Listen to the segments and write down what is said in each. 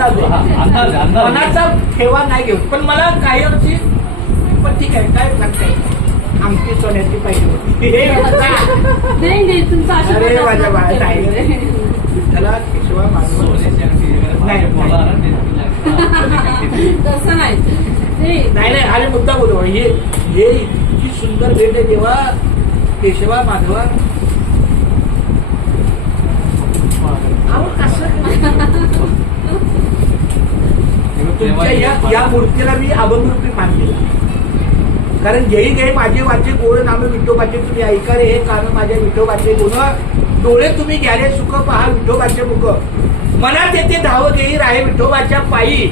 अंदाज आहे, मनाचा ठेवा नाही घेऊ. पण मला काही अंशी पण ठीक आहे, काय सांगताय आमची सोन्याची पाहिजे होती. अरे माझ्या बाळा त्याला केशवा माधवा नाही. अरे मुद्दा बोलू, हे इतकी सुंदर भेट आहे जेव्हा केशवा माधवा तुमच्या या मूर्तीला मी अभंगरूपी मान दिला. कारण जेही काही माझे वाचे गोड नाम विठोबाचे तुम्ही ऐका रे, हे कारण माझ्या विठोबाचे गुण डोळे तुम्ही घ्याले सुख पहा विठोबाचे मुख, मनात येते धाव घेई राहे विठोबाच्या पायी,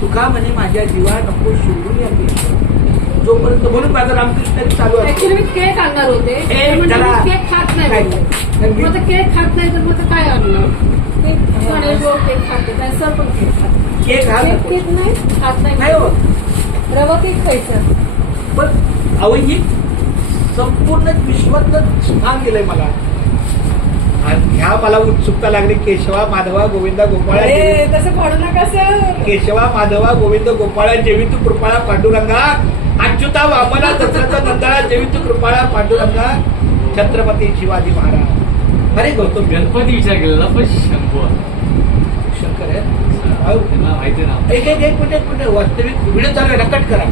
तुका म्हणे माझ्या जीवा नको सोडून या जोपर्यंत. म्हणून माझं रामकृष्ण चालू आहे. ऍक्च्युली मी केक आणणार होते, केक खात नाही, केक खात नाही तर मग काय आणलं, केक खाते सर पण केक नाही खात नाही हो, रवा केक खायचं. पण अवही संपूर्ण विश्वातलं स्थान दिलंय मला. ह्या मला उत्सुकता लागली. केशवा माधवा गोविंदा गोपाळा, तसं पडू नका सर. केशवा माधवा गोविंद गोपाळा जेवी तू कृपाळा पांडुरंगा, अच्युता वामना दशरथ नंदळा जेवी तू कृपाळा पांडुरंगा, छत्रपती शिवाजी महाराज. अरे गौतम गणपती विचार केलेला पण शंभू शंकर आहे. माहिती ना. एक मिनिट वास्तविक व्हिडिओ चालू आहे, कट करा.